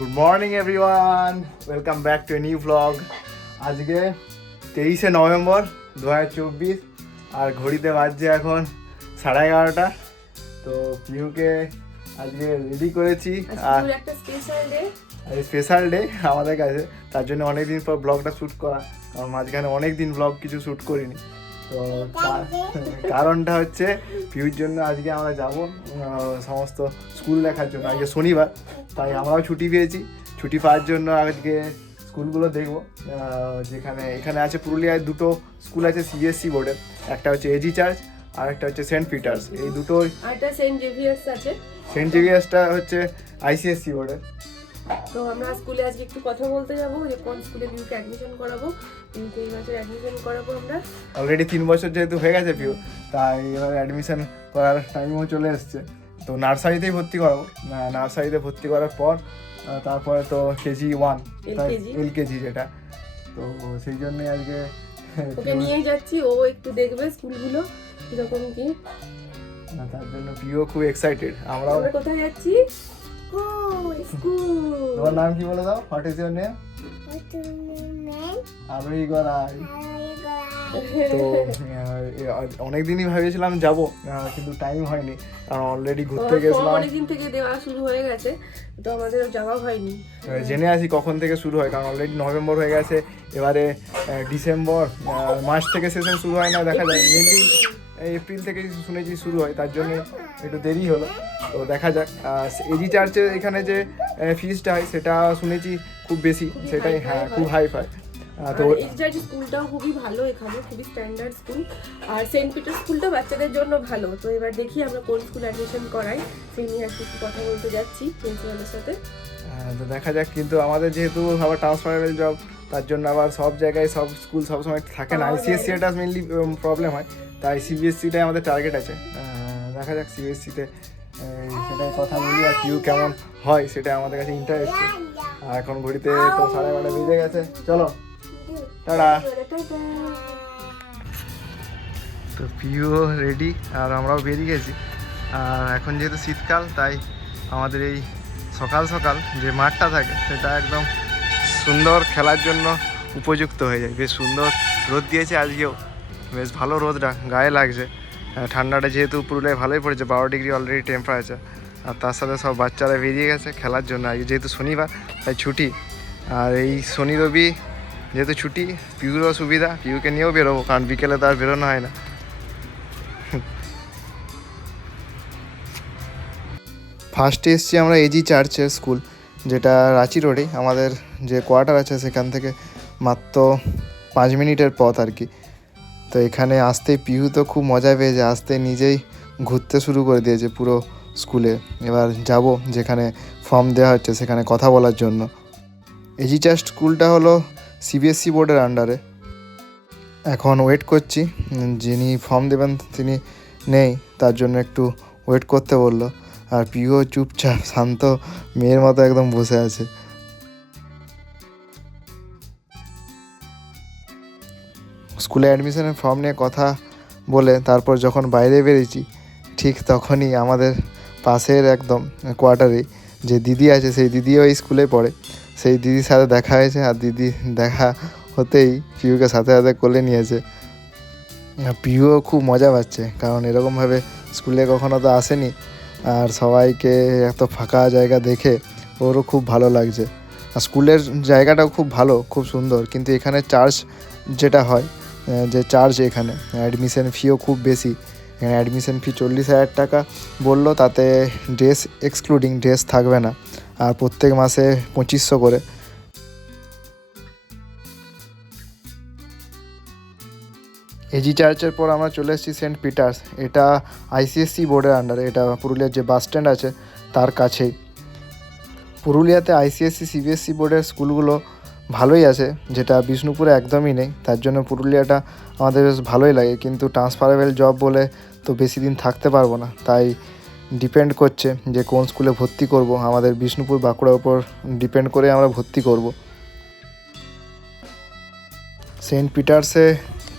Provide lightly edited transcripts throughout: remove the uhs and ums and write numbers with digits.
Good morning everyone, welcome back to a new blog. আজকে 23শে November 2024 আর ঘড়িতে বাজছে এখন 11:30। তো পিহুকে আজকে রেডি করেছি আর একটা স্পেশাল ডে আমাদের কাছে, তার জন্য অনেকদিন পর ব্লগটা শ্যুট করা, কারণ মাঝখানে অনেকদিন ব্লগ কিছু শ্যুট করিনি। তো কারণটা হচ্ছে পিহুর জন্য আজকে আমরা যাব সমস্ত স্কুল দেখার জন্য। আজকে শনিবার, তাই আমরাও ছুটি পেয়েছি। ছুটি পাওয়ার জন্য আজকে স্কুলগুলো দেখবো। এখানে আছে পুরুলিয়ায় দুটো স্কুল আছে সিবিএসসি বোর্ডের, একটা হচ্ছে এজি চার্চ আর একটা হচ্ছে সেন্ট পিটার্স। এই দুটোই, সেন্ট জেভিয়ার্স আছে। সেন্ট জেভিয়ার্সটা হচ্ছে আইসিএসসি বোর্ডের। তো আমরা স্কুলে আজকে একটু কথা বলতে যাবো যে কোন স্কুলে পিউকে অ্যাডমিশন করাবো। পিউকে এই বছর অ্যাডমিশন করাবো আমরা। অলরেডি 3 বছর যেহেতু হয়ে গেছে পিউ, তাই এবার অ্যাডমিশন করার টাইমও চলে এসছে। তো নার্সারিতেই ভর্তি করাবো। নার্সারিতে ভর্তি করার পর তারপরে তো কেজি 1 এলকেজি যেটা, তো সেই জন্যই আজকে ওকে নিয়ে যাচ্ছি। ও একটু দেখবে স্কুলগুলো কিরকম কি, তার জন্য পিও খুব এক্সাইটেড। আমরা কোথায় যাচ্ছি? স্কুল। তোমার নাম কি বলে দাও? What is your name? আরোহী গড়াই। তো অনেকদিনই ভেবেছিলাম যাব, কিন্তু টাইম হয়নি, কারণ অলরেডি ঘুরতে গেছিলাম। অনেকদিন থেকে দেওয়া শুরু হয়ে গেছে, তো আমাদের যাওয়া হয়নি। জেনে আসি কখন থেকে শুরু হয়, কারণ অলরেডি নভেম্বর হয়ে গেছে। এবারে ডিসেম্বর, মার্চ থেকে সেশন শুরু হয় না, দেখা যায় মেনলি এপ্রিল থেকে শুনেছি শুরু হয়, তার জন্য একটু দেরি হলো। তো দেখা যাক। এজি চার্চের এখানে যে ফিজটা হয় সেটা শুনেছি খুব বেশি, সেটাই হ্যাঁ খুব হাই ফাই। তো এই স্কুলটাও খুবই ভালো, এখানে খুবই স্ট্যান্ডার্ড স্কুল। আর সেন্ট পিটার স্কুলটা বাচ্চাদের জন্য ভালো। তো এবার দেখি আমরা কোন স্কুল অ্যাডমিশন করাই, সেই নিয়ে একটু কথা বলতে যাচ্ছি প্রিন্সিপালের সাথে। তো দেখা যাক, কিন্তু আমাদের যেহেতু আবার ট্রান্সফারেবল জব, তার জন্য আবার সব জায়গায় সব স্কুল সবসময় থাকে না। আইসিএসসি এটা মেনলি প্রবলেম হয়, তাই সিবিএসসিটাই আমাদের টার্গেট আছে। দেখা যাক সিবিএসসিতে সেটাই কথা বলি, আর কিউ কেমন হয় সেটা আমাদের কাছে ইন্টারেস্টিং। আর এখন ঘড়িতে তো 12:30 বেজে গেছে, চলো টাটা। তো পিও রেডি আর আমরাও বেরিয়ে গেছি। আর এখন যেহেতু শীতকাল, তাই আমাদের এই সকাল সকাল যে মাঠটা থাকে সেটা একদম সুন্দর খেলার জন্য উপযুক্ত হয়ে যায়। বেশ সুন্দর রোদ দিয়েছে আজকেও, বেশ ভালো রোদটা গায়ে লাগছে। ঠান্ডাটা যেহেতু পুরুলিয়ায় ভালোই পড়েছে, 12 ডিগ্রি অলরেডি টেম্পারেচার। আর তার সাথে সব বাচ্চারা বেরিয়ে গেছে খেলার জন্য। আজকে যেহেতু শনিবার, তাই ছুটি। আর এই শনি রবি যেহেতু ছুটি, পিউরও সুবিধা, পিউকে নিয়েও বেরোবো, কারণ বিকেলে তো আর বেরোনো হয় না। ফার্স্টে এসেছি আমরা এজি চার্চের স্কুল, যেটা রাঁচি রোডে আমাদের যে কোয়ার্টার আছে সেখান থেকে মাত্র 5 মিনিটের পথ আর কি। তো এখানে আসতেই পিহু তো খুব মজা পেয়েছে, আসতে নিজেই ঘুরতে শুরু করে দিয়েছে পুরো স্কুলে। এবার যাব যেখানে ফর্ম দেওয়া হচ্ছে সেখানে কথা বলার জন্য। এজি চার্চ স্কুলটা হলো সিবিএসসি বোর্ডের আন্ডারে। এখন ওয়েট করছি, যিনি ফর্ম দেবেন তিনি নেই, তার জন্য একটু ওয়েট করতে বললো। আর পিও চুপচাপ শান্ত মেয়ের মতো একদম বসে আছে। স্কুলে অ্যাডমিশনের ফর্ম নিয়ে কথা বলে তারপর যখন বাইরে বেরিয়েছি, ঠিক তখনই আমাদের পাশের একদম কোয়ার্টারে যে দিদি আছে, সেই দিদিও এই স্কুলে পড়ে। সেই দিদির সাথে দেখা হয়েছে, আর দিদি দেখা হতেই পিউকে সাথে সাথে কোলে নিয়েছে। পিউও খুব মজা পাচ্ছে, কারণ এরকমভাবে স্কুলে কখনো তো আসেনি। আর সবাইকে এত ফাঁকা জায়গা দেখে ওরও খুব ভালো লাগছে। আর স্কুলের জায়গাটাও খুব ভালো, খুব সুন্দর, কিন্তু এখানে চার্জ যেটা হয়, যে চার্জ এখানে অ্যাডমিশন ফিও খুব বেশি। এখানে অ্যাডমিশন ফি 40,000 টাকা বললো, তাতে ড্রেস এক্সক্লুডিং, ড্রেস থাকবে না। আর প্রত্যেক মাসে 2500 করে। এজি চার্চের পর আমরা চলে এসেছি সেন্ট পিটার্স। এটা আইসিএসসি বোর্ডের আন্ডারে, এটা পুরুলিয়ার যে বাস স্ট্যান্ড আছে তার কাছেই। পুরুলিয়াতে আইসিএসসি সিবিএসসি বোর্ডের স্কুলগুলো ভালোই আছে, যেটা বিষ্ণুপুরে একদমই নেই। তার জন্য পুরুলিয়াটা আমাদের বেশ ভালোই লাগে, কিন্তু ট্রান্সফারেবল জব বলে তো বেশি দিন থাকতে পারবো না, তাই ডিপেন্ড করছে যে কোন স্কুলে ভর্তি করব। আমাদের বিষ্ণুপুর বাঁকুড়ার উপর ডিপেন্ড করে আমরা ভর্তি করব। সেন্ট পিটার্সে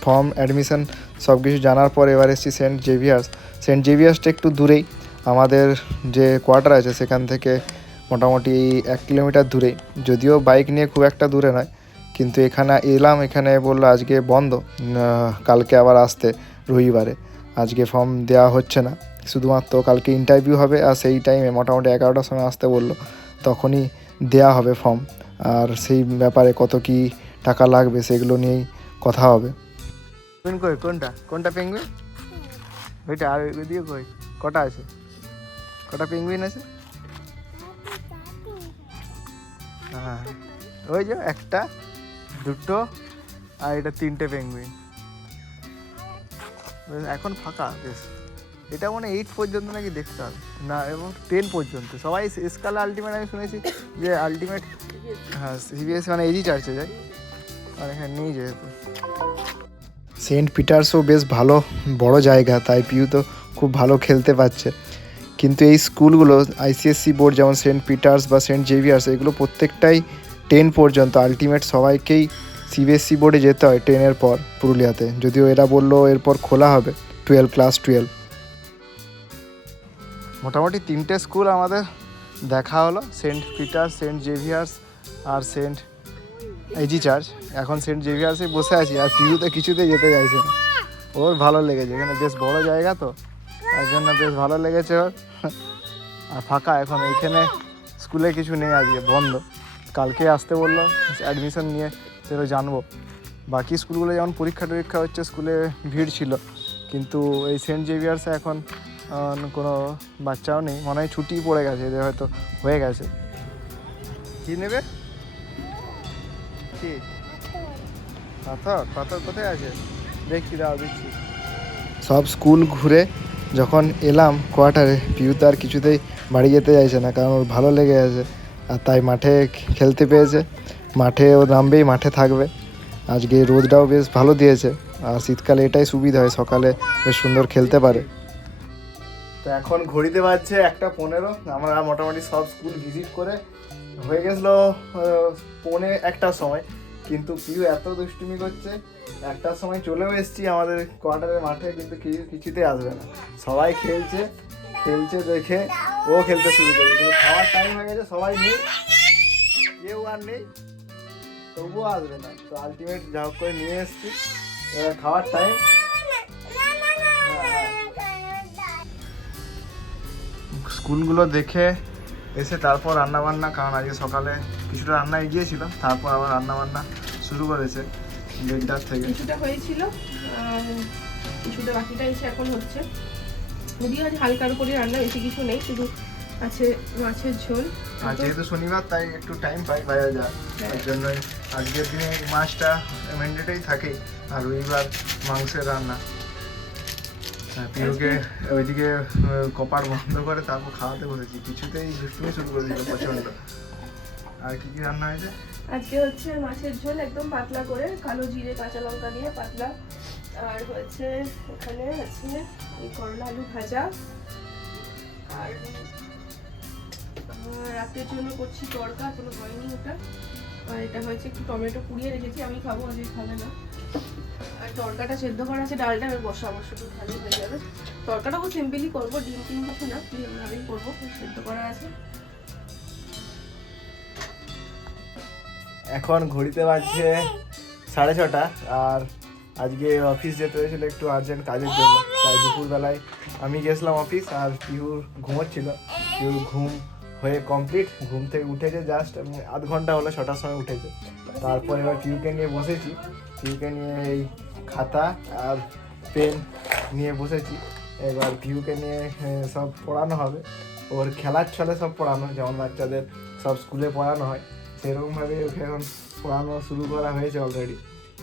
ফর্ম অ্যাডমিশন সব কিছু জানার পর এবার এসেছি সেন্ট জেভিয়ার্স। সেন্ট জেভিয়ার্সটা একটু দূরেই, আমাদের যে কোয়ার্টার আছে সেখান থেকে মোটামুটি 1 কিলোমিটার দূরেই, যদিও বাইক নিয়ে খুব একটা দূরে নয়। কিন্তু এখানে এলাম, এখানে বললো আজকে বন্ধ, কালকে আবার আসতে রবিবারে। আজকে ফর্ম দেওয়া হচ্ছে না, শুধুমাত্র কালকে ইন্টারভিউ হবে আর সেই টাইমে মোটামুটি 11টার সময় আসতে বললো, তখনই দেওয়া হবে ফর্ম। আর সেই ব্যাপারে কত কি টাকা লাগবে সেগুলো নিয়েই কথা হবে। কই কোনটা পেঙ্গুইন? ওইটা, আর ওইদিকে কই কটা আছে? কটা পেঙ্গুইন আছে? হ্যাঁ, ওই যে একটা, দুটো, আর এটা 3টে পেঙ্গুইন। এখন ফাঁকা বেশ। এটা মানে 8 পর্যন্ত নাকি দেখতে হবে না, এবং 10 পর্যন্ত সবাই স্কালে আলটিমেট। আমি শুনেছি যে আলটিমেট, হ্যাঁ সিবিএসসি মানে এজি চার্চে যায়, আর এখানে নেই যেহেতু। সেন্ট পিটার্সও বেশ ভালো বড় জায়গা, তাই পিউ তো খুব ভালো খেলতে পারছে। কিন্তু এই স্কুলগুলো আইসিএসসি বোর্ড, যেমন সেন্ট পিটার্স বা সেন্ট জেভিয়ার্স, এগুলো প্রত্যেকটাই 10 পর্যন্ত। আলটিমেট সবাইকেই সিবিএসসি বোর্ডে যেতে হয় 10-এর পর পুরুলিয়াতে, যদিও এরা বললো এরপর খোলা হবে ক্লাস 12। মোটামুটি 3টে স্কুল আমাদের দেখা হলো, সেন্ট পিটার্স, সেন্ট জেভিয়ার্স আর সেন্ট এজি চার্চ। এখন সেন্ট জেভিয়ার্সে বসে আছি, আর পিউতে কিছুতে যেতে চাইছে না। ওর ভালো লেগেছে, এখানে বেশ বড় জায়গা তো, তার জন্য বেশ ভালো লেগেছে ওর। আর ফাঁকা এখন, এইখানে স্কুলে কিছু নেই, আজকে বন্ধ। কালকে আসতে বললো, অ্যাডমিশন নিয়ে সেটা জানবো। বাকি স্কুলগুলো যেমন পরীক্ষা হচ্ছে, স্কুলে ভিড় ছিল, কিন্তু এই সেন্ট জেভিয়ার্সে এখন কোনো বাচ্চাও নেই, মনে হয় ছুটি পড়ে গেছে, এদের হয়তো হয়ে গেছে। কী নেবে? কি পাথর কোথায় আছে? দেখছি, দিচ্ছি। সব স্কুল ঘুরে যখন এলাম কোয়ার্টারে, পিউ তো আর কিছুতেই বাড়ি যেতে চাইছে না, কারণ ওর ভালো লেগে আছে, আর তাই মাঠে খেলতে পেয়েছে। মাঠে ও নামবেই, মাঠে থাকবে। আজকে রোদটাও বেশ ভালো দিয়েছে, আর শীতকালে এটাই সুবিধা হয়, সকালে বেশ সুন্দর খেলতে পারে। তো এখন ঘড়িতে বাজছে 1:15। আমরা মোটামুটি সব স্কুল ভিজিট করে হয়ে গেছিলো 1:45-1টার সময়, কিন্তু পিউ এত দুষ্টুমি করছে, 1টার সময় চলেও এসেছি আমাদের কোয়ার্টারের মাঠে, কিন্তু কিছুতেই আসবে না। সবাই খেলছে দেখে ও খেলতে শুরু করে, কিন্তু খাওয়ার টাইম হয়ে গেছে, সবাই নেই, কেউ আর নেই, তবুও আসবে না। তো আলটিমেট যা হোক করে নিয়ে এসেছি, এবার খাওয়ার টাইম। স্কুলগুলো দেখে এসে তারপর রান্নাবান্না, কারণ আজকে সকালে কিছুটা রান্না এগিয়েছিল, তারপর আবার রান্নাবান্না শুরু করেছে 1:30 থেকে। কিছুটা হয়েছিল আর কিছুটা বাকিটা এসে এখন হচ্ছে। যদিও আজ হালকার উপরে রান্না, বেশি কিছু নেই, শুধু আছে মাছের ঝোল। আর যেহেতু শনিবার তাই একটু টাইম পাই বাইরে যাওয়ার, তার জন্যই আজকের দিনে মাছটা ম্যান্ডেটরি থাকেই, আর রবিবার মাংসের রান্না। পিউকে ওইদিকে কপার বন্ধ করে তারপর খাওয়াতে বসেছি, কিছুতেই দুষ্টুমি শুরু করে দিল প্রচণ্ড। আর কি কি রান্না হয়েছে আজকে? হচ্ছে মাছের ঝোল একদম পাতলা করে, কালো জিরে কাঁচা লঙ্কা দিয়ে পাতলা। আর হচ্ছে এখানে আছে এই করলা আলু ভাজা। আর রাতের জন্য করছি তড়কা, কোনো হয়নি ওটা। আর এটা হয়েছে একটু টমেটো পুড়িয়ে রেখেছি, আমি খাবো, আজকে খাবে না। আর তড়কাটা সেদ্ধ করা আছে, ডালটা আমি বসাবো, শুধু ভালোই হয়ে যাবে। তড়কাটা খুব সিম্পলি করবো, ডিম টিম কিছু না, প্লেনভাবেই করবো, সেদ্ধ করা আছে। এখন ঘড়িতে বাজছে 6:30, আর আজকে অফিস যেতে হয়েছিল একটু আর্জেন্ট কাজের জন্য, তাই দুপুরবেলায় আমি গেছিলাম অফিস, আর পিহুর ঘুমোচ্ছিল। পিহুর ঘুম হয়ে কমপ্লিট, ঘুম থেকে উঠেছে জাস্ট আধ ঘন্টা হলো, 6টার সময় উঠেছে। তারপর এবার পিহুকে নিয়ে বসেছি, পিহুকে নিয়ে এই খাতা আর পেন নিয়ে বসেছি। এবার পিহুকে নিয়ে সব পড়ানো হবে, ওর খেলার ছলে সব পড়ানো, যেমন বাচ্চাদের সব স্কুলে পড়ানো হয়, সেরকমভাবে ওকে এখন পড়ানো শুরু করা হয়েছে অলরেডি।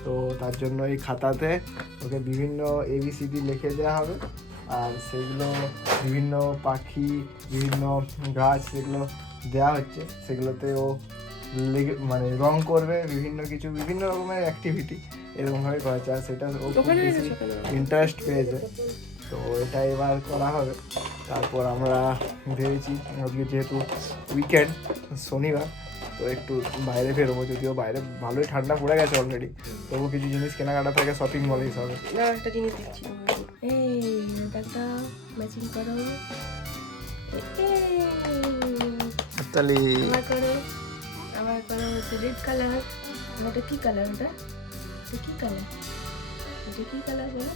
তো তার জন্য এই খাতাতে ওকে বিভিন্ন ABCD লিখে দেওয়া হবে, আর সেগুলো বিভিন্ন পাখি, বিভিন্ন গাছ যেগুলো দেওয়া হচ্ছে, সেগুলোতে ও মানে রং করবে, বিভিন্ন কিছু, বিভিন্ন রকমের অ্যাক্টিভিটি এরকমভাবে করা যায়, সেটা ও খুব বেশি ইন্টারেস্ট পেয়েছে। তো এটা এবার করা হবে। তারপর আমরা ভেবেছি আজকে যেহেতু উইকেন্ড, শনিবার, তো একটু বাইরে বেরোবো, যদিও বাইরে ভালোই ঠান্ডা পড়ে গেছে অলরেডি, তবু কিছু জিনিস কেনাকাটা থেকে শপিং মলেই হবে। না, একটা জিনিস দিচ্ছি, এই একটা ম্যাচিং করো। এত হাততালি। আমার করো হচ্ছে রেড কালার। ওটা কি কালার? ওটা কি কালার? এটা কি কালার বলো?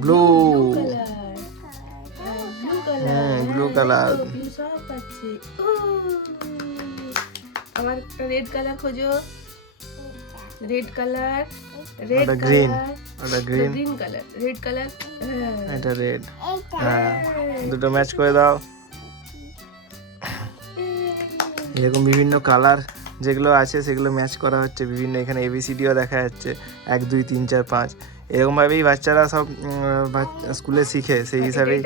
Blue colour. Blue colour. Blue colour. Blue সব পাচ্ছি। আমার রেড কালার খোঁজো। Red colour. Red green, colour. ওটা green, green colour. Red colour. এটা রেড। হ্যাঁ, দুটো ম্যাচ করে দাও। এরকম বিভিন্ন কালার যেগুলো আছে সেগুলো ম্যাচ করা হচ্ছে বিভিন্ন, এখানে এবিসিডিও দেখা যাচ্ছে 1 2 3 4 5 এরকমভাবেই বাচ্চারা সব স্কুলে শিখে, সেই হিসাবেই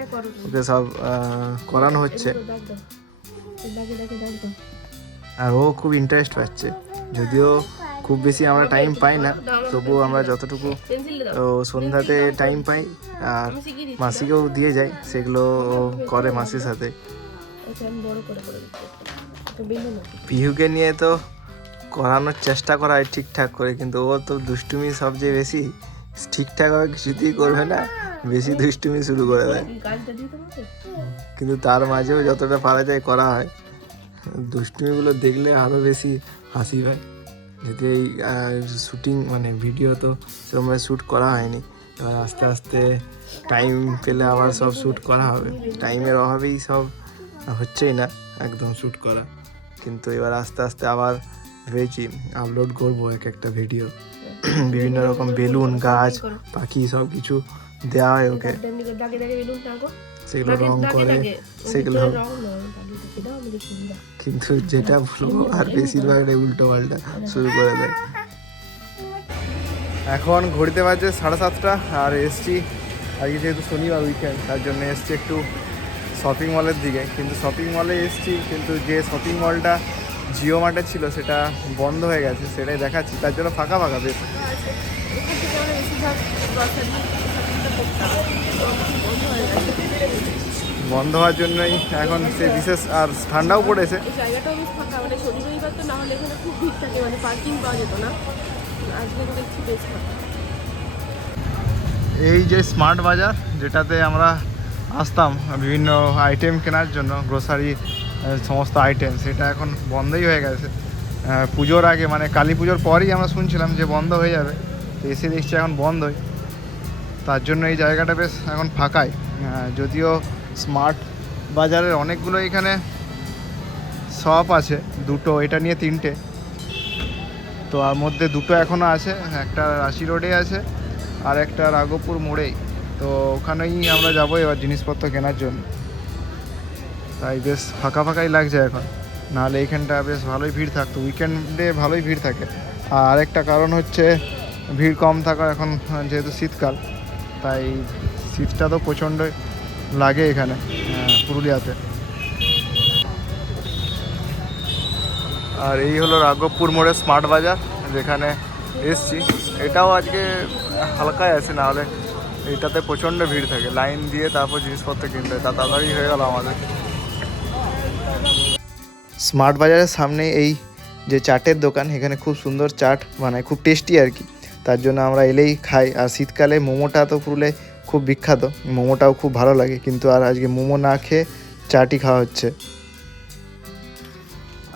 ওকে সব করানো হচ্ছে। আর ও খুব ইন্টারেস্ট পাচ্ছে, যদিও খুব বেশি আমরা টাইম পাই না, তবুও আমরা যতটুকু সন্ধ্যাতে টাইম পাই আর মাসিকেও দিয়ে যাই, সেগুলো করে মাসির সাথে। পিহুকে নিয়ে তো করানোর চেষ্টা করা হয় ঠিকঠাক করে, কিন্তু ও তো দুষ্টুমি সবচেয়ে বেশি, ঠিকঠাকভাবে কিছুতেই করবে না, বেশি দুষ্টুমি শুরু করে দেয়। কিন্তু তার মাঝেও যতটা পারা যায় করা হয়। দুষ্টুমিগুলো দেখলে আরও বেশি হাসি পায়। যদি এই শ্যুটিং মানে ভিডিও তো সেরকমভাবে শ্যুট করা হয়নি, এবার আস্তে আস্তে টাইম পেলে আবার সব শ্যুট করা হবে। টাইমের অভাবেই সব হচ্ছেই না একদম শ্যুট করা, কিন্তু এবার আস্তে আস্তে আবার ভেবেছি আপলোড করবো এক একটা ভিডিও। বিভিন্ন রকম বেলুন, গাছ, পাখি সব কিছু দেওয়া হয় ওকে, সেগুলো রং করে, সেগুলো। কিন্তু যেটা বলবো আর বেশিরভাগ উল্টো পাল্টা শুরু করে দেয়। এখন ঘড়িতে বাজে 7:30 আর এসছি আজকে যেহেতু শনিবার উইকেন্ড, তার জন্য এসছি একটু শপিং মলের দিকে। কিন্তু শপিং মলে এসছি, কিন্তু যে শপিং মলটা জিও মার্টে ছিল সেটা বন্ধ হয়ে গেছে, সেটাই দেখাচ্ছি। তার জন্য ফাঁকা ফাঁকা বেশ। বন্ধ হওয়ার জন্যই এখন সে বিশেষ, আর ঠান্ডাও পড়েছে। জায়গাটাও বেশ ফাঁকা, মানে শনি রবিবার তো না হলে এখানে খুব ভিড় থাকে, মানে পার্কিং পাওয়া যেত না। আজকে দেখছি বেশ ফাঁকা। এই যে স্মার্ট বাজার, যেটাতে আমরা আসতাম বিভিন্ন আইটেম কেনার জন্য, গ্রোসারি সমস্ত আইটেম, সেটা এখন বন্ধই হয়ে গেছে। পুজোর আগে মানে কালী পুজোর পরই আমরা শুনছিলাম যে বন্ধ হয়ে যাবে, তো এসে দেখছি এখন বন্ধই। তার জন্য এই জায়গাটা বেশ এখন ফাঁকাই। যদিও স্মার্ট বাজারের অনেকগুলো এখানে শপ আছে, দুটো, এটা নিয়ে 3টে, তো আর মধ্যে দুটো এখনও আছে, একটা রাশি রোডে আছে আর একটা রাঘবপুর মোড়েই। তো ওখানেই আমরা যাবো এবার জিনিসপত্র কেনার জন্য। তাই বেশ ফাঁকা ফাঁকাই লাগছে এখন, নাহলে এইখানটা বেশ ভালোই ভিড় থাকতো, উইকেন্ডে ভালোই ভিড় থাকে। আর আরেকটা কারণ হচ্ছে ভিড় কম থাকা, এখন যেহেতু শীতকাল, তাই শীতটা তো প্রচণ্ড লাগে এখানে পুরুলিয়াতে। আর এই হলো রাঘবপুর মোড়ের স্মার্ট বাজার, যেখানে এসছি। এটাও আজকে হালকায় আছে, নাহলে এইটাতে প্রচণ্ড ভিড় থাকে, লাইন দিয়ে তারপর জিনিসপত্র কিনতে হয়, তা তাড়াতাড়ি হয়ে গেল আমাদের। স্মার্ট বাজারের সামনে এই যে চাটের দোকান, এখানে খুব সুন্দর চাট বানায়, খুব টেস্টি আর কি, তার জন্য আমরা এলেই খাই। আর শীতকালে মোমোটা তো পুরুলিয়ায় খুব বিখ্যাত, মোমোটাও খুব ভালো লাগে, কিন্তু আর আজকে মোমো না খেয়ে চাটই খাওয়া হচ্ছে।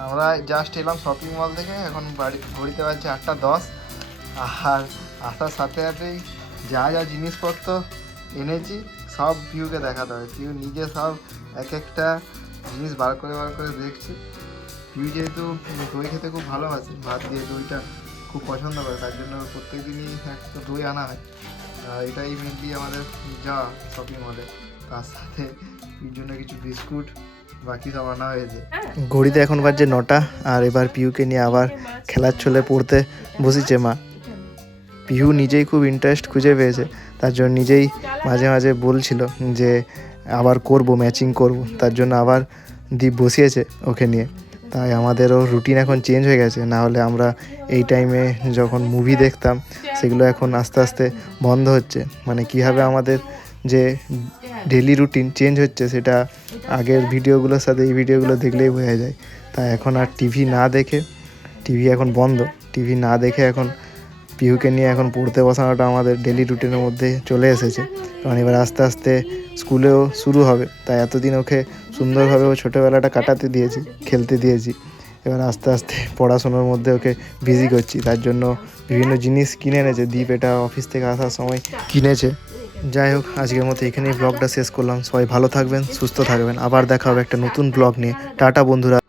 আমরা জাস্ট এলাম শপিং মল থেকে, এখন বাড়ি ঘড়িতে বাজছে 8:10। আর আসার সাথে সাথেই যা যা জিনিসপত্র এনেছি সব পিউকে দেখাতে হবে। পিউ নিজে সব এক একটা জিনিস বার করে দেখছি। পিউ যেহেতু দই খেতে খুব ভালোবাসে, ভাত দিয়ে দইটা খুব পছন্দ করে, তার জন্য প্রত্যেক দিনই একটা দই আনা হয়। এটাই মেনলি আমাদের যাওয়া শপিং মলে। তার সাথে পিউর জন্য কিছু বিস্কুট বাকি সব আনা হয়েছে। ঘড়িতে এখন বাজছে 9টা, আর এবার পিউকে নিয়ে আবার খেলার ছলে পড়তে বসেছে মা। পিহু নিজেই খুব ইন্টারেস্ট খুঁজে পেয়েছে, তার জন্য নিজেই মাঝে মাঝে বলছিল যে আবার করব, ম্যাচিং করব, তার জন্য আবার দীপ বসিয়েছে ওকে নিয়ে। তাই আমাদেরও রুটিন এখন চেঞ্জ হয়ে গেছে, না হলে আমরা এই টাইমে যখন মুভি দেখতাম সেগুলো এখন আস্তে আস্তে বন্ধ হচ্ছে। মানে কীভাবে আমাদের যে ডেলি রুটিন চেঞ্জ হচ্ছে সেটা আগের ভিডিওগুলোর সাথে এই ভিডিওগুলো দেখলেই বোঝা যায়। তাই এখন আর টিভি না দেখে, টিভি এখন বন্ধ, টিভি না দেখে এখন পিহুকে নিয়ে এখন পড়তে বসানোটা আমাদের ডেলি রুটিনের মধ্যে চলে এসেছে। কারণ এবার আস্তে আস্তে স্কুলেও শুরু হবে, তাই এতদিন ওকে সুন্দরভাবে ও ছোটোবেলাটা কাটাতে দিয়েছি, খেলতে দিয়েছি। এবার আস্তে আস্তে পড়াশোনার মধ্যে ওকে বিজি করছি, তার জন্য বিভিন্ন জিনিস কিনে এনেছে। দীপ এটা অফিস থেকে আসার সময় কিনেছে। যাই হোক, আজকের মতো এখানেই ব্লগটা শেষ করলাম। সবাই ভালো থাকবেন, সুস্থ থাকবেন, আবার দেখা হবে একটা নতুন ব্লগ নিয়ে। টাটা বন্ধুরা।